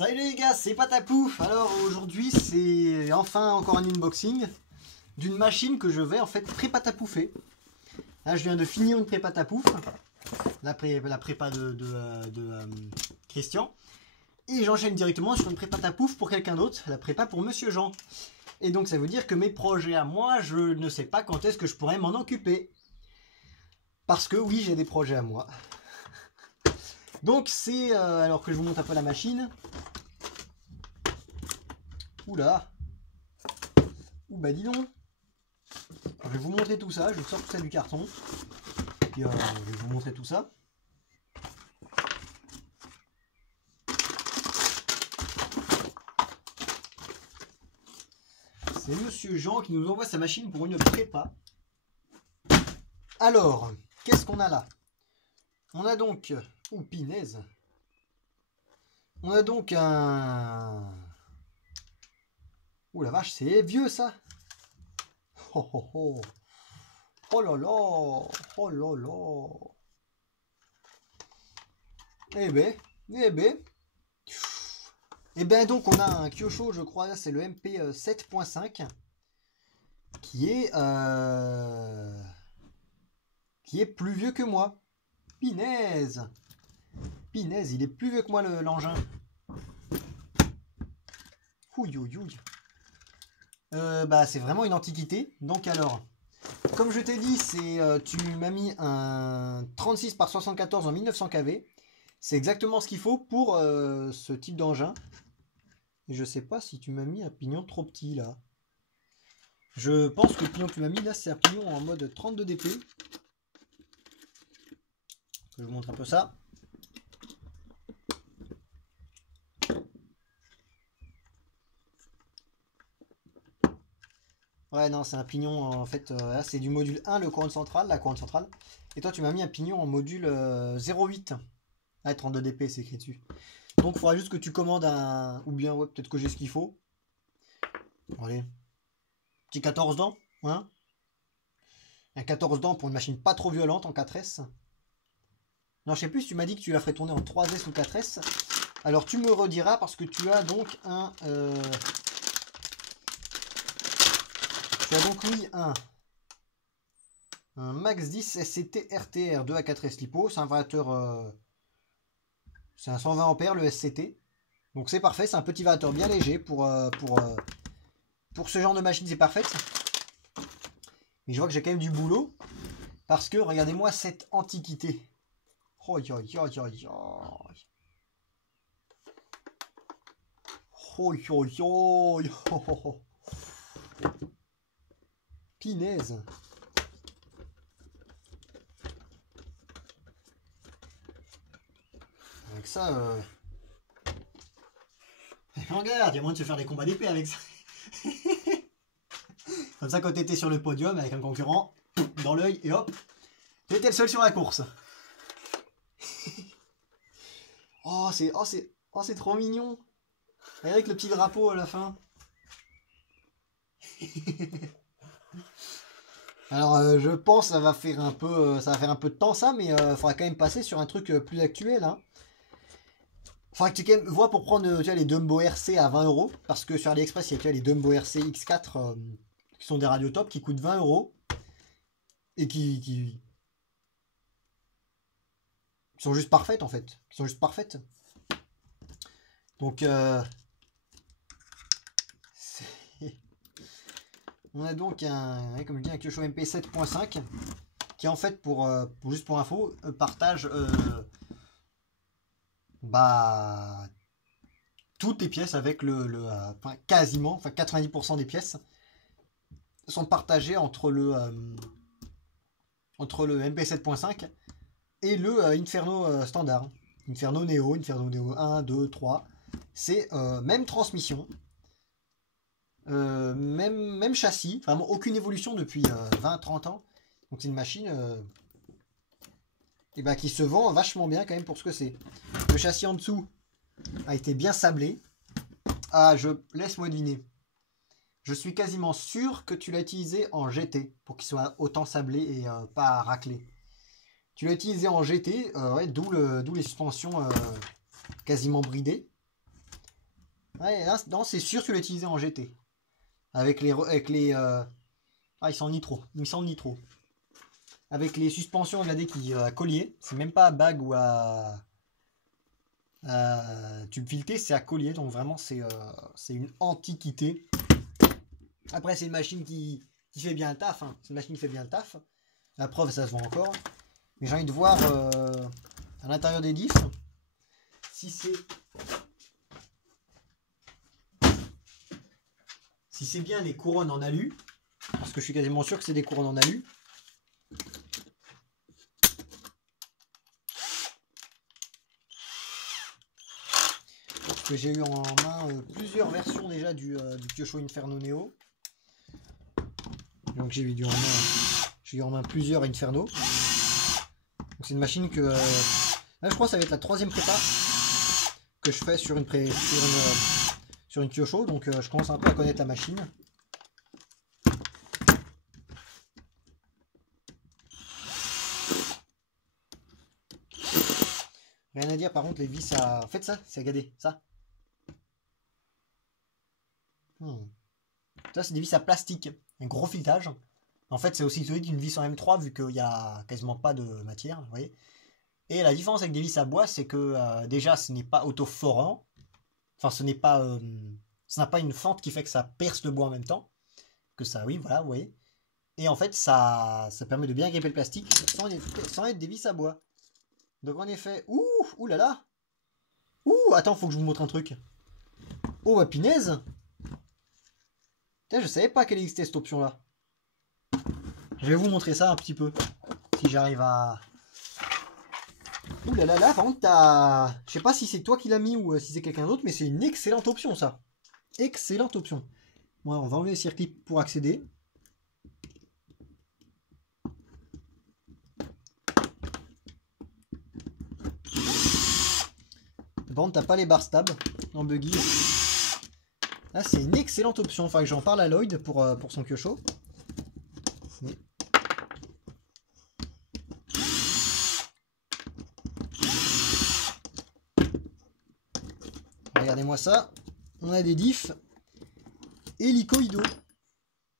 Salut les gars, c'est Patapouf. Alors aujourd'hui c'est enfin encore un unboxing d'une machine que je vais en fait pré-patapouffer. Là je viens de finir une pré-patapouf, la prépa de Christian. Et j'enchaîne directement sur une pré-patapouf pour quelqu'un d'autre, la prépa pour Monsieur Jean. Et donc ça veut dire que mes projets à moi, je ne sais pas quand est-ce que je pourrais m'en occuper. Parce que oui, j'ai des projets à moi. Donc c'est, alors que je vous montre un peu la machine. Oula. Ouh bah dis donc. Alors, je vais vous montrer tout ça, je sors tout ça du carton. Puis je vais vous montrer tout ça. C'est Monsieur Jean qui nous envoie sa machine pour une prépa. Alors, qu'est-ce qu'on a là? On a donc... Ouh, pinaise. On a donc un... Ouh la vache, c'est vieux ça. Oh oh oh. Oh là là. Oh là là. Eh ben. Et ben donc on a un Kyosho, je crois, c'est le MP 7.5 qui est plus vieux que moi. Pinaise, il est plus vieux que moi l'engin. Ouille. Bah c'est vraiment une antiquité. Donc alors, comme je t'ai dit, tu m'as mis un 36 par 74 en 1900 kV. C'est exactement ce qu'il faut pour ce type d'engin. Et je sais pas si tu m'as mis un pignon trop petit là. Je pense que le pignon que tu m'as mis là, c'est un pignon en mode 32 dp. Je vous montre un peu ça. Ouais, non, c'est un pignon en fait. Là, c'est du module 1, la couronne centrale. Et toi, tu m'as mis un pignon en module 0,8. Ah, 32 dp, c'est écrit dessus. Donc, il faudra juste que tu commandes un. Ou bien, ouais, peut-être que j'ai ce qu'il faut. Bon, allez. Petit 14 dents, hein. Un 14 dents pour une machine pas trop violente en 4S. Non, je sais plus si tu m'as dit que tu la ferais tourner en 3S ou 4S. Alors, tu me rediras parce que tu as donc un. Tu as donc mis un Max 10 SCT RTR 2 à 4S LiPo. C'est un variateur. C'est un 120 ampères le SCT. Donc c'est parfait, c'est un petit variateur bien léger pour ce genre de machine, c'est parfait. Mais je vois que j'ai quand même du boulot. Parce que regardez-moi cette antiquité. Oh, Pinaise. Avec ça, regarde, il y a moyen de se faire des combats d'épée avec ça. Comme ça, quand t'étais sur le podium avec un concurrent, dans l'œil, et hop, t'étais le seul sur la course. Oh, c'est trop mignon. Avec le petit drapeau à la fin. Alors, je pense que ça va faire un peu de temps ça, mais il faudra quand même passer sur un truc plus actuel. Hein. Faudra que tu quand même vois pour prendre tu vois, les Dumbo RC à 20 €. Parce que sur AliExpress, il y a tu vois, les Dumbo RC X4 qui sont des radios top qui coûtent 20 € et qui sont juste parfaites en fait. Qui sont juste parfaites. Donc, on a donc comme je dis, un Kyosho MP 7.5 qui en fait, juste pour info, partage toutes les pièces avec quasiment, enfin 90% des pièces sont partagées entre le MP 7.5 et le Inferno standard. Inferno Neo 1, 2, 3. C'est même transmission. Même châssis, vraiment aucune évolution depuis 20-30 ans. Donc c'est une machine qui se vend vachement bien quand même pour ce que c'est. Le châssis en dessous a été bien sablé. Ah, laisse-moi deviner. Je suis quasiment sûr que tu l'as utilisé en GT pour qu'il soit autant sablé et pas raclé. Tu l'as utilisé en GT, ouais, d'où les suspensions quasiment bridées. Ouais, là, non, c'est sûr que tu l'as utilisé en GT. Avec les. Ah, il sent le nitro. Il me semble nitro. Avec les suspensions, regardez, qui à collier. C'est même pas à bague ou à tube fileté, c'est à collier. Donc vraiment, c'est une antiquité. Après, c'est une machine qui fait bien le taf. Hein. C'est une machine qui fait bien le taf. La preuve, ça se vend encore. Mais j'ai envie de voir à l'intérieur des diffs si c'est bien les couronnes en alu. Parce que je suis quasiment sûr que c'est des couronnes en alu. Parce que j'ai eu en main plusieurs versions déjà du Kyosho Inferno Neo. Donc j'ai eu en main plusieurs Inferno. C'est une machine que là, je crois que ça va être la 3e prépa que je fais sur une Kyosho, donc je commence un peu à connaître la machine. Rien à dire, par contre les vis à... Faites ça, c'est regardez, ça. Ça c'est des vis à plastique, un gros filetage. En fait c'est aussi solide qu'une vis en M3 vu qu'il n'y a quasiment pas de matière, vous voyez. Et la différence avec des vis à bois, c'est que déjà ce n'est pas autoforant. Enfin ce n'est pas... ça n'a pas une fente qui fait que ça perce le bois en même temps. Que ça, oui, voilà, vous voyez. Et en fait ça permet de bien gripper le plastique sans être des vis à bois. Donc en effet... Ouh là là. Ouh, attends, faut que je vous montre un truc. Oh, bah punaise. Putain, je savais pas qu'elle existait cette option là. Je vais vous montrer ça un petit peu. Si j'arrive à... Ouh là là là, par contre t'as... Je sais pas si c'est toi qui l'as mis ou si c'est quelqu'un d'autre, mais c'est une excellente option ça. Excellente option. Bon, on va enlever les circuits pour accéder. Par contre t'as pas les barres stables en buggy. Là c'est une excellente option. Enfin que j'en parle à Lloyd pour son Kyosho. Mais... Regardez-moi ça. On a des diffs hélicoïdaux.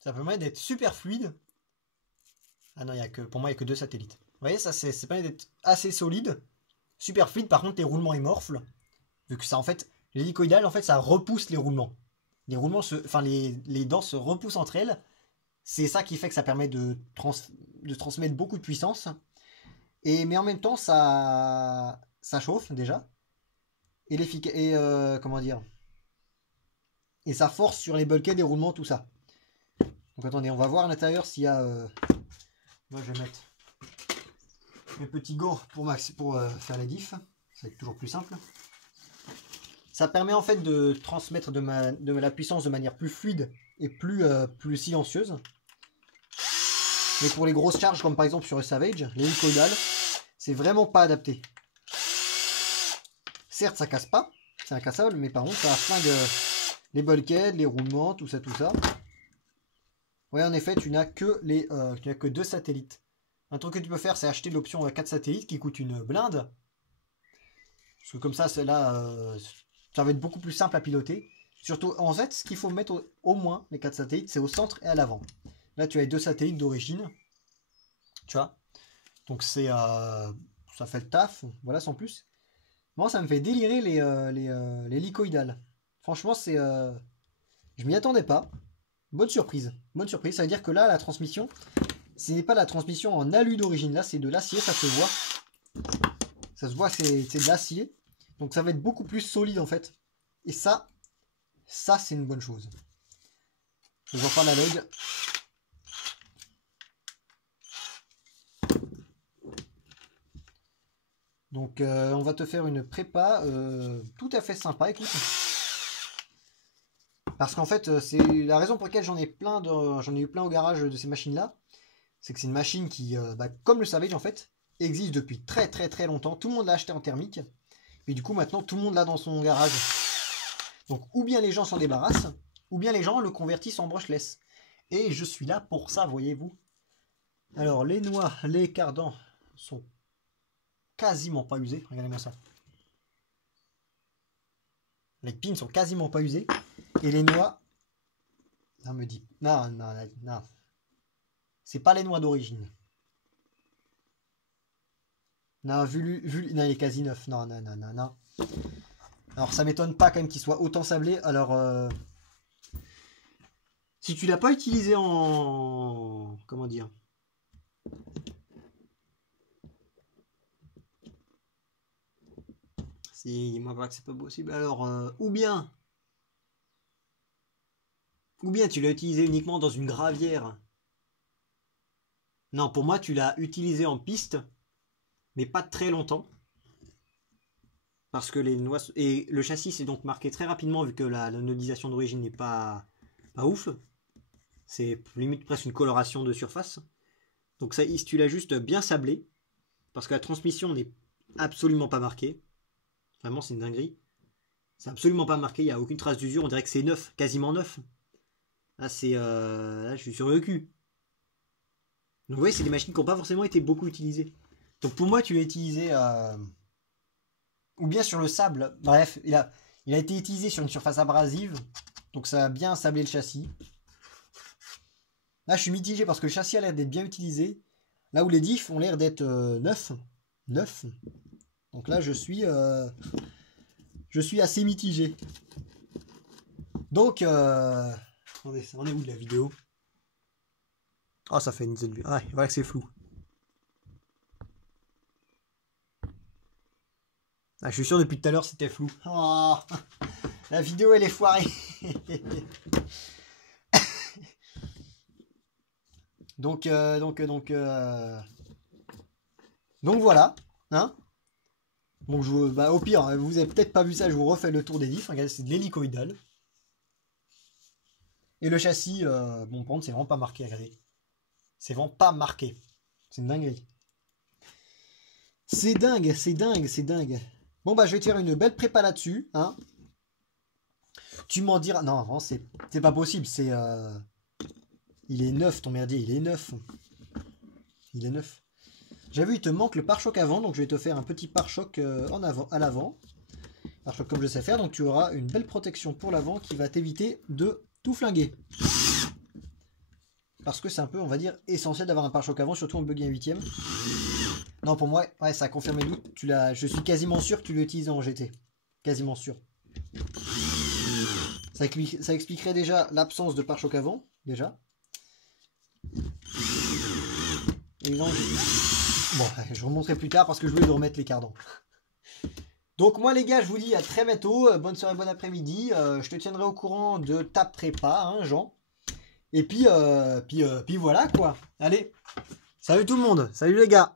Ça permet d'être super fluide. Ah non, pour moi, il n'y a que 2 satellites. Vous voyez, ça, c'est permet d'être assez solide. Super fluide, par contre, les roulements, ils morflent. Vu que ça, en fait, l'hélicoïdal, en fait, ça repousse les roulements. Les roulements, enfin, les dents se repoussent entre elles. C'est ça qui fait que ça permet de transmettre beaucoup de puissance. Mais en même temps, ça chauffe, déjà. Comment dire, et ça force sur les bulkheads, des roulements, tout ça. Donc attendez, on va voir à l'intérieur s'il y a... Moi je vais mettre mes petits gants pour faire les diffs. C'est toujours plus simple. Ça permet en fait de transmettre de la puissance de manière plus fluide et plus silencieuse. Mais pour les grosses charges, comme par exemple sur le Savage, l'hélicoïdal, c'est vraiment pas adapté. Certes, ça casse pas, c'est incassable, mais par contre, ça flingue les bulkheads, les roulements, tout ça, tout ça. Ouais, en effet, tu n'as que 2 satellites. Un truc que tu peux faire, c'est acheter l'option 4 satellites qui coûte une blinde. Parce que comme ça, celle-là, ça va être beaucoup plus simple à piloter. Surtout, en fait, ce qu'il faut mettre au moins, les 4 satellites, c'est au centre et à l'avant. Là, tu as les 2 satellites d'origine. Tu vois. Donc, ça fait le taf. Voilà, sans plus. Moi, ça me fait délirer les hélicoïdales. Franchement, je m'y attendais pas. Bonne surprise. Bonne surprise. Ça veut dire que là, la transmission, ce n'est pas la transmission en alu d'origine. Là, c'est de l'acier, ça se voit. Ça se voit, c'est de l'acier. Donc, ça va être beaucoup plus solide, en fait. Et ça c'est une bonne chose. Je vais en parler à Lloyd. Donc, on va te faire une prépa tout à fait sympa, écoute. Parce qu'en fait, c'est la raison pour laquelle j'en ai eu plein au garage de ces machines-là. C'est que c'est une machine qui, comme le Savage en fait, existe depuis très très très longtemps. Tout le monde l'a acheté en thermique. Et du coup, maintenant, tout le monde l'a dans son garage. Donc, ou bien les gens s'en débarrassent, ou bien les gens le convertissent en brushless. Et je suis là pour ça, voyez-vous. Alors, les noix, les cardans sont quasiment pas usés. Regardez-moi ça. Les pins sont quasiment pas usés. Et les noix... Non, me dis... Non, non, non. C'est pas les noix d'origine. Non, non, il est quasi neuf. Non, non, non, non, non. Alors, ça m'étonne pas quand même qu'il soit autant sablé. Alors, si tu l'as pas utilisé en... Comment dire? Si, dis-moi pas que c'est pas possible. Alors, ou bien tu l'as utilisé uniquement dans une gravière. Non, pour moi, tu l'as utilisé en piste, mais pas très longtemps. Parce que les noix... Et le châssis s'est donc marqué très rapidement, vu que la nodisation d'origine n'est pas ouf. C'est limite presque une coloration de surface. Donc ça, si tu l'as juste bien sablé, parce que la transmission n'est absolument pas marquée. Vraiment, c'est une dinguerie. C'est absolument pas marqué, il n'y a aucune trace d'usure. On dirait que c'est neuf, quasiment neuf. Là, là, je suis sur le cul. Donc, vous voyez, c'est des machines qui n'ont pas forcément été beaucoup utilisées. Donc, pour moi, tu l'as utilisé... Ou bien sur le sable. Bref, il a été utilisé sur une surface abrasive. Donc, ça a bien sablé le châssis. Là, je suis mitigé parce que le châssis a l'air d'être bien utilisé. Là où les diffs ont l'air d'être neufs. Donc là, je suis assez mitigé. Donc, attendez, on est où de la vidéo? Oh, ça fait une dizaine de vues. Ah, voilà que c'est flou. Ah, je suis sûr depuis tout à l'heure c'était flou. Oh, la vidéo elle est foirée. donc voilà. Hein, bon, au pire, vous avez peut-être pas vu ça, je vous refais le tour des diffs. Regardez, c'est de l'hélicoïdal. Et le châssis, bon, par contre, c'est vraiment pas marqué, regardez. C'est vraiment pas marqué. C'est une dinguerie. C'est dingue, c'est dingue, c'est dingue. Bon, bah, je vais te faire une belle prépa là-dessus. Hein. Tu m'en diras... Non, vraiment, c'est pas possible. C'est... Il est neuf, ton merdier. Il est neuf. Il est neuf. J'ai vu, il te manque le pare-choc avant. Donc, je vais te faire un petit pare-choc à l'avant. Pare-choc comme je sais faire. Donc, tu auras une belle protection pour l'avant qui va t'éviter de tout flinguer. Parce que c'est un peu, on va dire, essentiel d'avoir un pare-choc avant, surtout en buggy en 8ème. Non, pour moi, ouais, ça a confirmé le doute. Je suis quasiment sûr que tu l'utilises en GT. Quasiment sûr. Ça expliquerait déjà l'absence de pare-choc avant, déjà. Et non, bon, je remonterai plus tard parce que je voulais remettre les cardans. Donc moi les gars, je vous dis à très bientôt. Bonne soirée, bon après-midi. Je te tiendrai au courant de ta prépa, hein, Jean. Et puis voilà quoi. Allez, salut tout le monde. Salut les gars.